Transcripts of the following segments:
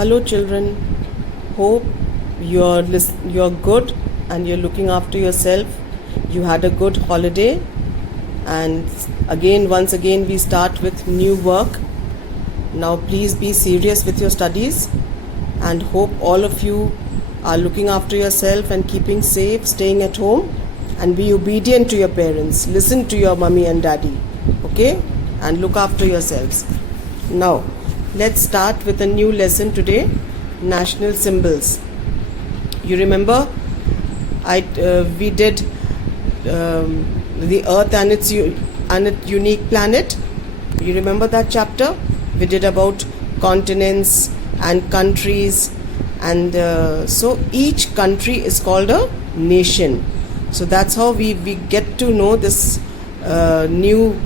Hello children, hope you're good and you're looking after yourself. You had a good holiday, and once again we start with new work. Now please be serious with your studies, and hope all of you are looking after yourself and keeping safe, staying at home, and be obedient to your parents. Listen to your mummy and daddy, okay? And look after yourselves. Now let's start with a new lesson today, national symbols. You remember we did the earth and its unique planet. You remember that chapter? We did about continents and countries, and so each country is called a nation. So that's how we get to know this new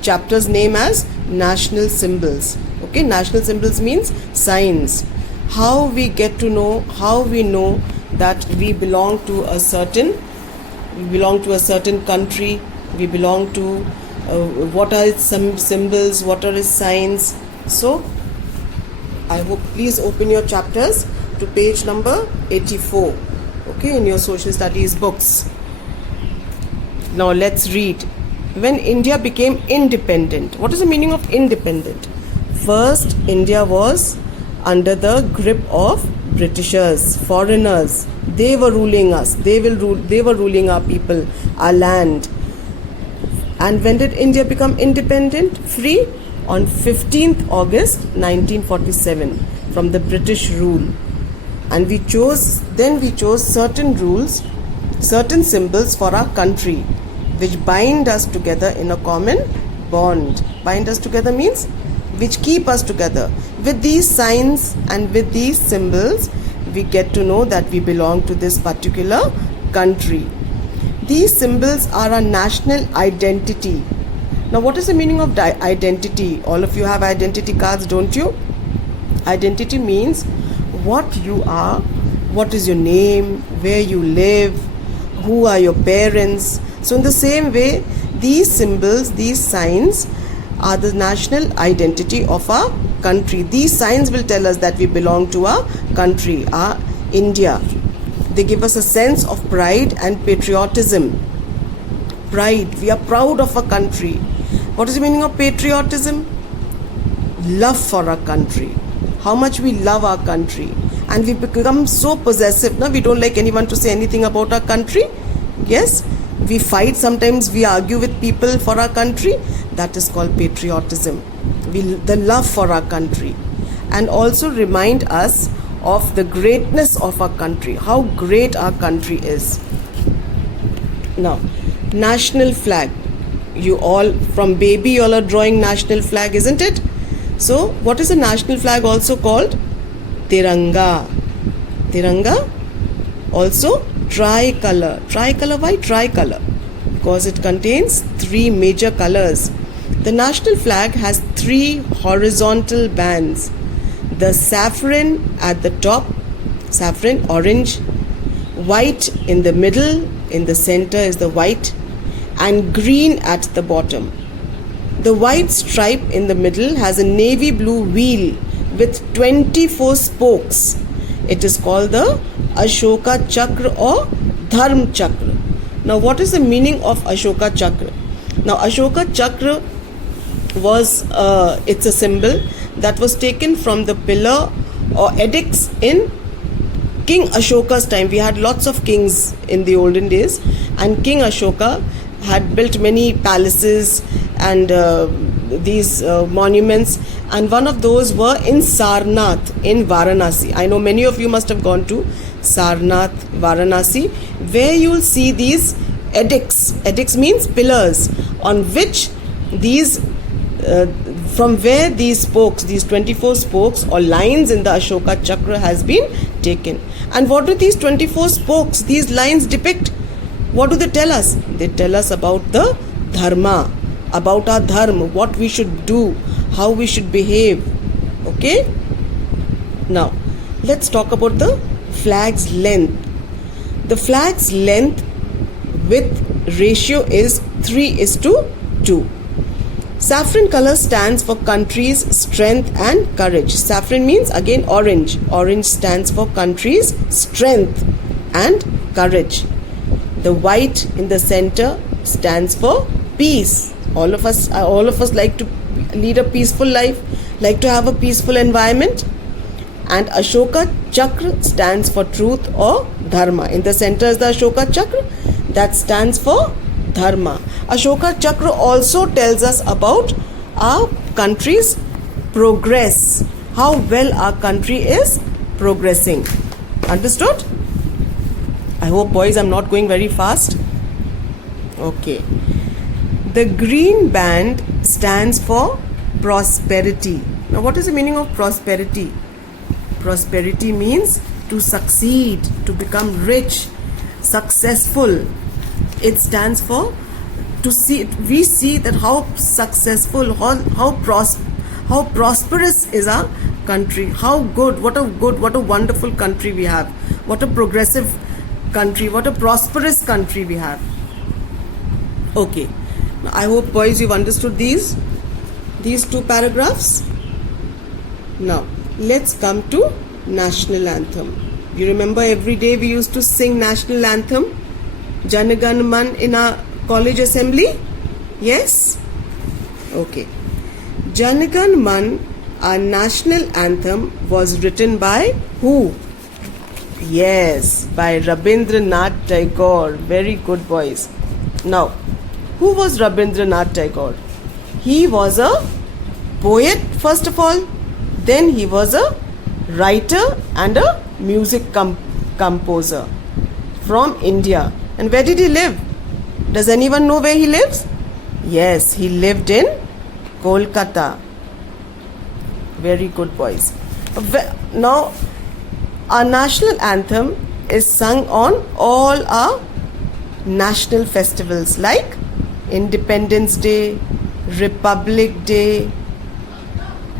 chapter's name as national symbols. Okay, national symbols means signs. How we get to know, how we know that we belong to a certain country, we belong to what are its symbols, what are its signs. So I hope, please open your chapters to page number 84, okay, in your social studies books. Now let's read. When India became independent, what is the meaning of independent? First, India was under the grip of Britishers, foreigners. They were ruling us. They were ruling our people, our land. And when did India become independent, free? On 15th August 1947 from the British rule. And we chose certain rules, certain symbols for our country, which bind us together in a common bond. Bind us together means which keep us together. With these signs and with these symbols, we get to know that we belong to this particular country. These symbols are our national identity. Now, what is the meaning of identity? All of you have identity cards, don't you? Identity means what you are, what is your name, where you live, who are your parents. So in the same way, these symbols, these signs are the national identity of our country. These signs will tell us that we belong to our country, our India. They give us a sense of pride and patriotism. Pride, we are proud of our country. What is the meaning of patriotism? Love for our country. How much we love our country. And we become so possessive. No? We don't like anyone to say anything about our country. Yes, we fight, sometimes we argue with people for our country. That is called patriotism. The love for our country. And also remind us of the greatness of our country, how great our country is. Now, national flag. You all, from baby, you all are drawing national flag, isn't it? So, what is a national flag also called? Tiranga. Tiranga. Also, tricolor. Tricolor, why tricolor? Because it contains three major colors. The national flag has three horizontal bands. The saffron at the top, saffron orange, white in the middle, in the center is the white, and green at the bottom. The white stripe in the middle has a navy blue wheel with 24 spokes. It is called the Ashoka Chakra or Dharm Chakra. Now, what is the meaning of Ashoka Chakra? Now, Ashoka Chakra was it's a symbol that was taken from the pillar or edicts in King Ashoka's time. We had lots of kings in the olden days, and King Ashoka had built many palaces and these monuments, and one of those were in Sarnath in Varanasi. I know many of you must have gone to Sarnath, Varanasi, where you will see these edicts. Edicts means pillars on which these from where these spokes, these 24 spokes or lines in the Ashoka Chakra has been taken. And what do these 24 spokes, these lines depict? What do they tell us? They tell us about the dharma, about our dharma, what we should do, how we should behave. Okay? Now, let's talk about the flag's length. The flag's length width ratio is 3:2. Saffron color stands for country's strength and courage. Saffron means again orange. Orange stands for country's strength and courage. The white in the center stands for peace. All of us like to lead a peaceful life, like to have a peaceful environment. And Ashoka Chakra stands for truth or dharma. In the center is the Ashoka Chakra, that stands for dharma. Ashoka Chakra also tells us about our country's progress, how well our country is progressing. Understood? I hope, boys, I'm not going very fast. Okay. The green band stands for prosperity. Now, what is the meaning of prosperity? Prosperity means to succeed, to become rich, successful. It stands for to see. We see that how successful, how prosperous is our country. How good, what a wonderful country we have. What a progressive country, what a prosperous country we have. Okay. Now, I hope, boys, you've understood these two paragraphs. Now, let's come to national anthem. You remember every day we used to sing national anthem, Jana Gan Man, in our college assembly? Yes? Okay. Jana Gan Man, our national anthem, was written by who? Yes, by Rabindranath Tagore. Very good, boys. Now, who was Rabindranath Tagore? He was a poet, first of all. Then he was a writer and a music composer from India. And where did he live? Does anyone know where he lives? Yes, he lived in Kolkata. Very good, boys. Now, our national anthem is sung on all our national festivals like Independence Day, Republic Day,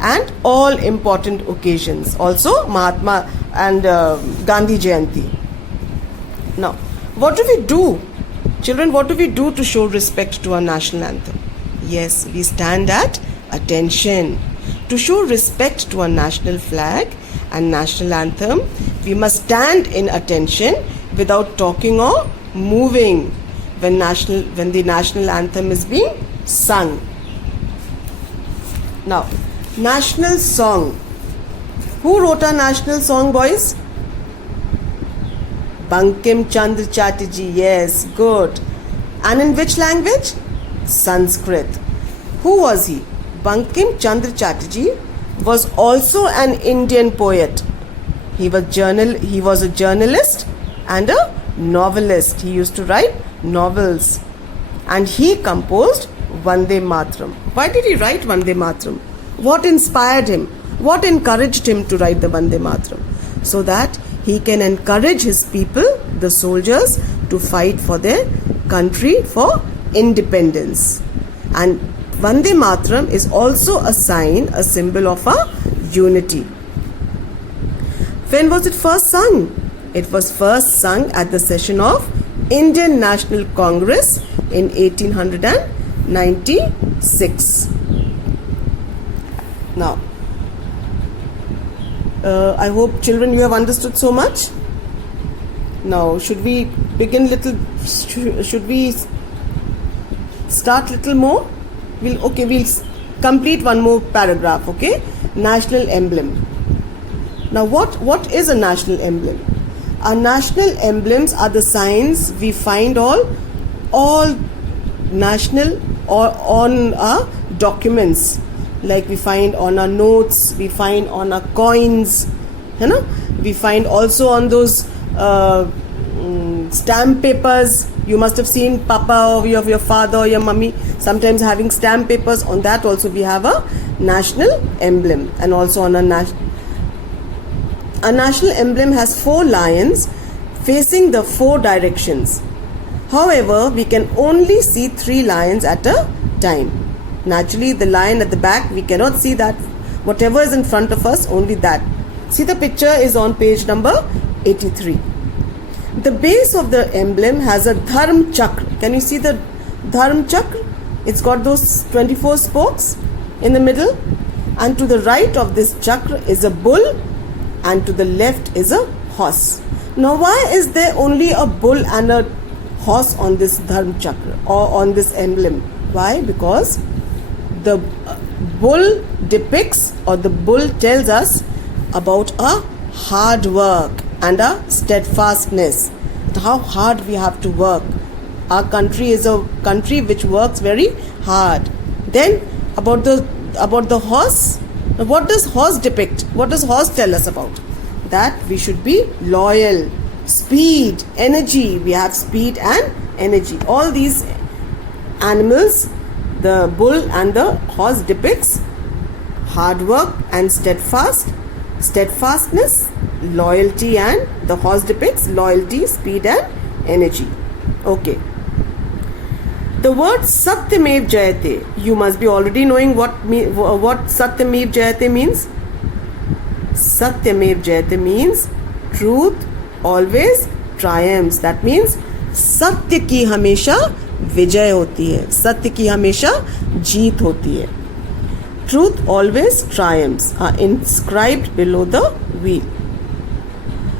and all important occasions. Also Mahatma and Gandhi Jayanti. Now, what do we do? Children, what do we do to show respect to our national anthem? Yes, we stand at attention. To show respect to our national flag and national anthem, we must stand in attention without talking or moving when the national anthem is being sung. Now, national song. Who wrote our national song, boys? Bankim Chandra Chatterjee. Yes, good. And in which language? Sanskrit. Who was he? Bankim Chandra Chatterjee was also an Indian poet. He was a journalist and a novelist. He used to write novels. And he composed Vande Mataram. Why did he write Vande Mataram? What inspired him? What encouraged him to write the Vande Mataram? So that he can encourage his people, the soldiers, to fight for their country for independence. And Vande Mataram is also a sign, a symbol of our unity. When was it first sung? It was first sung at the session of Indian National Congress in 1896. Now, I hope, children, you have understood so much. Now, should we begin little? Should we start little more? We'll complete one more paragraph. Okay, national emblem. Now, what is a national emblem? Our national emblems are the signs we find all national or on our documents. Like we find on our notes, we find on our coins, we find also on those stamp papers. You must have seen Papa or your father or your mummy sometimes having stamp papers. On that also we have a national emblem. And also on a national emblem has 4 lions facing the 4 directions. However, we can only see 3 lions at a time. Naturally, the lion at the back, we cannot see that. Whatever is in front of us, only that. See, the picture is on page number 83. The base of the emblem has a dharm chakra. Can you see the dharm chakra? It's got those 24 spokes in the middle, and to the right of this chakra is a bull, and to the left is a horse. Now, why is there only a bull and a horse on this dharma chakra or on this emblem? Why? Because the bull depicts, or the bull tells us about a hard work and a steadfastness, how hard we have to work. Our country is a country which works very hard. Then about the horse, what does horse depict? What does horse tell us about? That we should be loyal, speed, energy. We have speed and energy. All these animals, the bull and the horse depicts hard work and steadfastness, loyalty, and the horse depicts loyalty, speed and energy. Okay. The word Satyamev Jayate, you must be already knowing what Satyamev Jayate means. Satyamev Jayate means truth always triumphs. That means सत्य की हमेशा विजय होती है, सत्य की हमेशा जीत होती है. Truth always triumphs are inscribed below the wheel.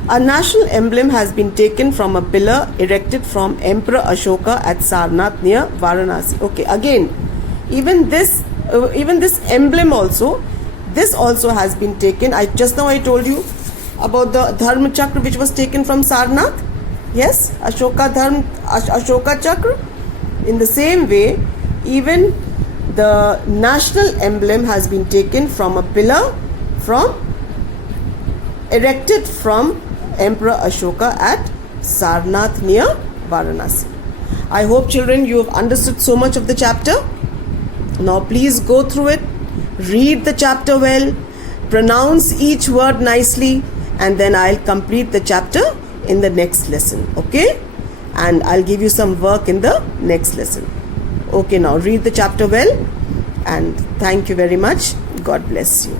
A national emblem has been taken from a pillar erected from Emperor Ashoka at Sarnath near Varanasi. Okay, again, even this emblem also, this also has been taken. I told you about the Dharma Chakra which was taken from Sarnath. Yes, Ashoka Chakra. In the same way, even the national emblem has been taken from a pillar erected from Emperor Ashoka at Sarnath near Varanasi. I hope, children, you have understood so much of the chapter. Now please go through it, read the chapter well, pronounce each word nicely, and then I'll complete the chapter in the next lesson. Okay? And I'll give you some work in the next lesson. Okay, now read the chapter well, and thank you very much. God bless you.